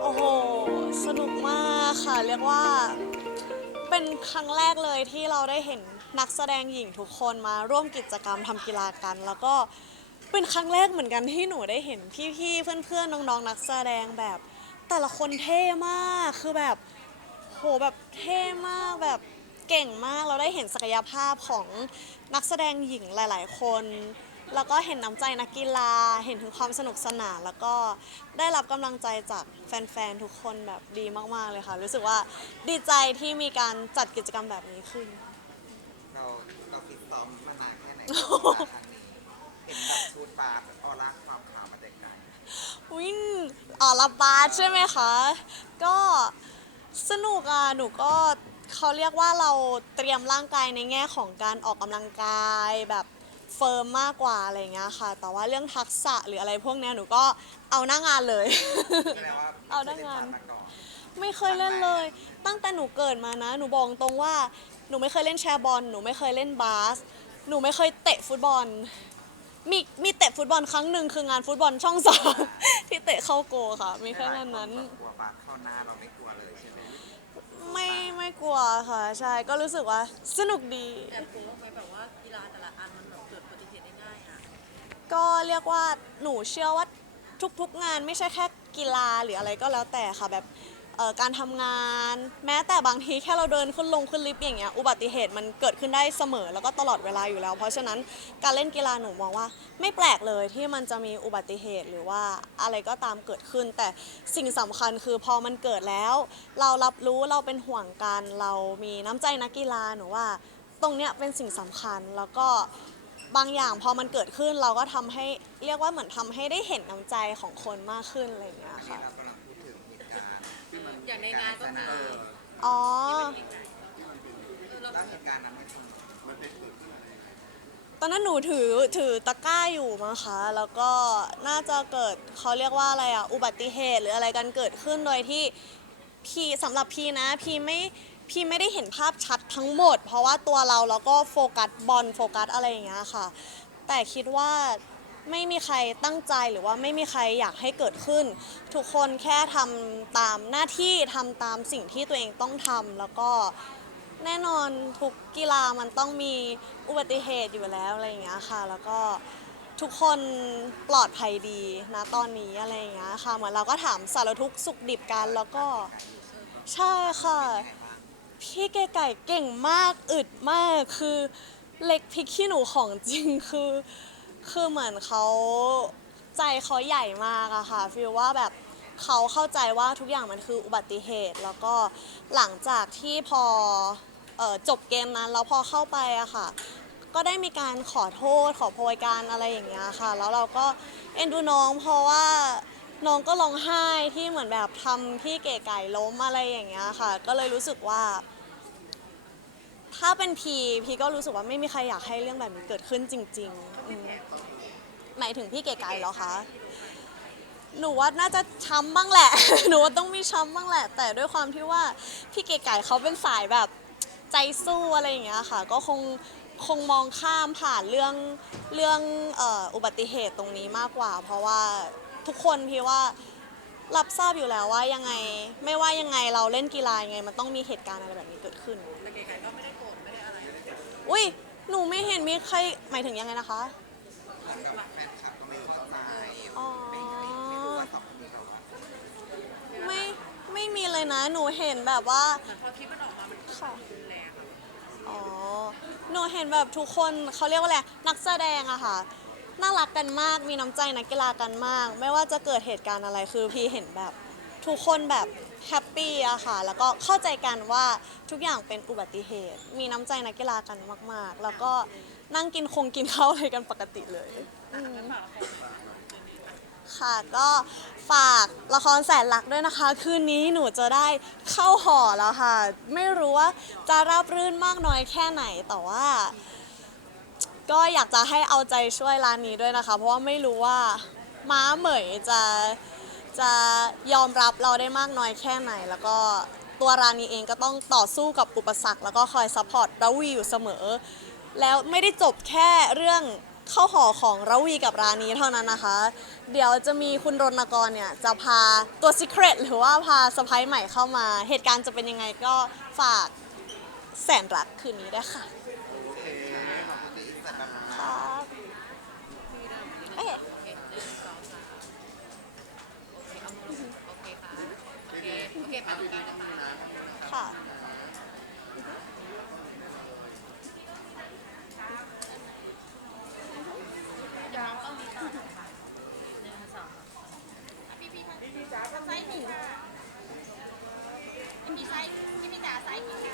โอ้โห สนุกมากค่ะ เรียกว่า เป็นครั้งแรกเลยที่เราได้เห็นนักแสดงหญิงทุกคนมาร่วมกิจกรรมทำกีฬากัน แล้วก็เป็นครั้งแรกเหมือนกันที่หนูได้เห็นพี่ๆ เพื่อนๆ น้องๆ นักแสดงแบบ แต่ละคนเท่มาก คือแบบโหแบบเท่มากแบบเก่งมาก เราได้เห็นศักยภาพของนักแสดงหญิงหลาย ๆ คน แล้วก็เห็นน้ำใจนักกีฬา เห็นถึงความสนุกสนาน แล้วก็ได้รับกำลังใจจากแฟนๆ ทุกคนแบบดีมากๆเลยค่ะ รู้สึกว่าดีใจที่มีการจัดกิจกรรมแบบนี้ขึ้น เราเราฟิตซ้อมมานานแค่ไหนกับกีฬาครั้งนี้เห็นแบบชุดบาสออร่าความขาวมาแต่ไกลวิ่งออรับบาสใช่ไหมคะ ก็สนุกอะ หนูก็เขาเรียกว่าเราเตรียมร่างกายในแง่ของการออกกำลังกายแบบ เฟิร์มมากกว่าอะไรอย่างเงี้ยค่ะ แต่ว่าเรื่องทักษะหรืออะไรพวกเนี้ยหนูก็เอาหน้างานเลย แสดงว่าเอาได้งานไม่เคยเล่บสมาก่อน ไม่เคยเล่นเลย ตั้งแต่หนูเกิดมานะ หนูบอกตรงว่า หนูไม่เคยเล่นแชร์บอล หนูไม่เคยเล่นบาส หนูไม่เคยเตะฟุตบอล มีมีเตะฟุตบอลครั้งหนึ่งคืองานฟุตบอลช่องสาม ที่เตะเข้าโกค่ะ มีแค่นั้นนั้นหลายคกลัวบาสเข้าหน้าเราไม่กลัวเลยใช่ไหม ไม่ไม่กลัว ค่ะ ใช่ก็รู้สึกว่าสนุกดีแต่กลัวว่าไปแบบว่ากีฬาแต่ละอันมันแบบเกิดอุบัติเหตุได้ง่ายอะก็เรียกว่าหนูเชื่อว่าทุกๆงานไม่ใช่แค่กีฬาหรืออะไรก็แล้วแต่ค่ะแบบ เอ่อการทำงาน แม้แต่บางทีแค่เราเดินขึ้นลงขึ้นลิฟต์อย่างเงี้ยอุบัติเหตุมันเกิดขึ้นได้เสมอแล้วก็ตลอดเวลาอยู่แล้ว เพราะฉะนั้นการเล่นกีฬาหนูมองว่า ไม่แปลกเลยที่มันจะมีอุบัติเหตุหรือว่าอะไรก็ตามเกิดขึ้น แต่สิ่งสำคัญคือพอมันเกิดแล้ว เรารับรู้เราเป็นห่วงกันเรามีน้ำใจนักกีฬาหนูว่า ตรงเนี้ยเป็นสิ่งสำคัญแล้วก็บางอย่างพอมันเกิดขึ้นเราก็ทำให้เรียกว่าเหมือนทำให้ได้เห็นน้ำใจของคนมากขึ้นอะไรอย่างเงี้ยค่ะ อย่างในงานก็มีเอออ๋อ แล้วเหตุการณ์นั้นมันมันเป็นเกิดขึ้นอะไรตอนนั้นหนูถือถือตะกร้าอยู่มั้งคะ แล้วก็น่าจะเกิดเขาเรียกว่าอะไรอะอุบัติเหตุหรืออะไรกันเกิดขึ้นโดยที่พี่สำหรับพี่นะ พี่ไม่พี่ไม่ได้เห็นภาพชัดทั้งหมด เพราะว่าตัวเราเราก็โฟกัสบอลโฟกัสอะไรอย่างเงี้ยค่ะ แต่คิดว่า ไม่มีใครตั้งใจหรือว่าไม่มีใครอยากให้เกิดขึ้น ทุกคนแค่ทำตามหน้าที่ทำตามสิ่งที่ตัวเองต้องทำแล้วก็แน่นอนทุกกีฬามันต้องมีอุบัติเหตุอยู่แล้วอะไรอย่างเงี้ยค่ะ แล้วก็ทุกคนปลอดภัยดีนะตอนนี้อะไรอย่างเงี้ยค่ะ เหมือนเราก็ถามสารทุกข์สุขดิบกันแล้วก็ใช่ค่ะ พี่เก๋ไก่เก่งมากอึดมากคือเล็กพริกขี้หนูของจริงคือ คือเหมือนเขาใจเขาใหญ่มากอะค่ะฟีลว่าแบบเขาเข้าใจว่าทุกอย่างมันคืออุบัติเหตุ แล้วก็หลังจากที่พอออจบเกมนั้นแล้วพอเข้าไปอะค่ะ ก็ได้มีการขอโทษขอโพยการอะไรอย่างเงี้ยค่ะ แล้วเราก็เอ็นดูน้องเพราะว่าน้องก็ร้องไห้ที่เหมือนแบบทำพี่เก๋ไก่ล้มอะไรอย่างเงี้ยค่ะ ก็เลยรู้สึกว่า ถ้าเป็นพีพีก็รู้สึกว่าไม่มีใครอยากให้เรื่องแบบนี้เกิดขึ้นจริง ๆ อืมหมายถึงพี่เก๋ไก่เหรอคะ หนูว่าน่าจะช้ำบ้างแหละ หนูว่าต้องมีช้ำบ้างแหละ แต่ด้วยความที่ว่าพี่เก๋ไก่เขาเป็นสายแบบใจสู้อะไรอย่างเงี้ยค่ะ ก็คงคงมองข้ามผ่านเรื่องเรื่องเอ่ออุบัติเหตุตรงนี้มากกว่า เพราะว่าทุกคนพี่ว่ารับทราบอยู่แล้วว่ายังไงไม่ว่ายังไงเราเล่นกีฬายังไง มันต้องมีเหตุการณ์อะไรแบบนี้เกิดขึ้น แต่เก๋ไก่ก็ไม่ได้โกรธไม่ได้อะไร อุ้ย หนูไม่เห็นมีใครหมายถึงยังไงนะคะเหมือนกับแฟนคลับก็ไม่เข้าใจอ๋อไม่ไม่ไม่รู้ว่าสองคนนี้เขาว่าไม่ไม่มีเลยนะ หนูเห็นแบบว่าเหมือนพอคลิปมันออกมามันค่ะรุนแรงอะอ๋อหนูเห็นแบบทุกคนเขาเรียกว่าอะไรนักแสดงอะค่ะน่ารักกันมากมีน้ำใจนักกีฬากันมาก ไม่ว่าจะเกิดเหตุการณ์อะไรคือพี่เห็นแบบ ทุกคนแบบแฮปปี้อะค่ะ แล้วก็เข้าใจกันว่าทุกอย่างเป็นอุบัติเหตุ มีน้ำใจนักกีฬากันมาก ๆ แล้วก็นั่งกินคงกินข้าวอะไรกันปกติเลยอืมค่ะก็ฝากละครแสนรักด้วยนะคะ คืนนี้หนูจะได้เข้าหอแล้วค่ะ ไม่รู้ว่าจะราบรื่นมากน้อยแค่ไหนแต่ว่า ก็อยากจะให้เอาใจช่วยร้านนี้ด้วยนะคะ เพราะว่าไม่รู้ว่าม้าเหมยจะ จะยอมรับเราได้มากน้อยแค่ไหน แล้วก็ตัวรานีเองก็ต้องต่อสู้กับอุปสรรค แล้วก็คอยซัพพอร์ตราวีอยู่เสมอ แล้วไม่ได้จบแค่เรื่องเข้าหอของระวีกับรานีเท่านั้นนะคะ เดี๋ยวจะมีคุณรณกรเนี่ย จะพาตัว Secret หรือว่าพาสไปใหม่เข้ามา เหตุการณ์จะเป็นยังไงก็ฝากแสนรักคืนนี้ด้วยค่ะ โอเคขอบคุณที่อินเสิร์ตแบบนั้น ครับโอเค โอเคหนึ่งสองสามโอเคเอามือโอเคค่ะโอเคโอเคไปตรงกลางนะคะ ค่ะ เดี๋ยวน้องต้องมีต่อนะคะหนึ่งสองพี่พี่พี่พี่จ๋าไซส์พี่ค่ะ มีไซส์ที่มีแต่ไซส์พี่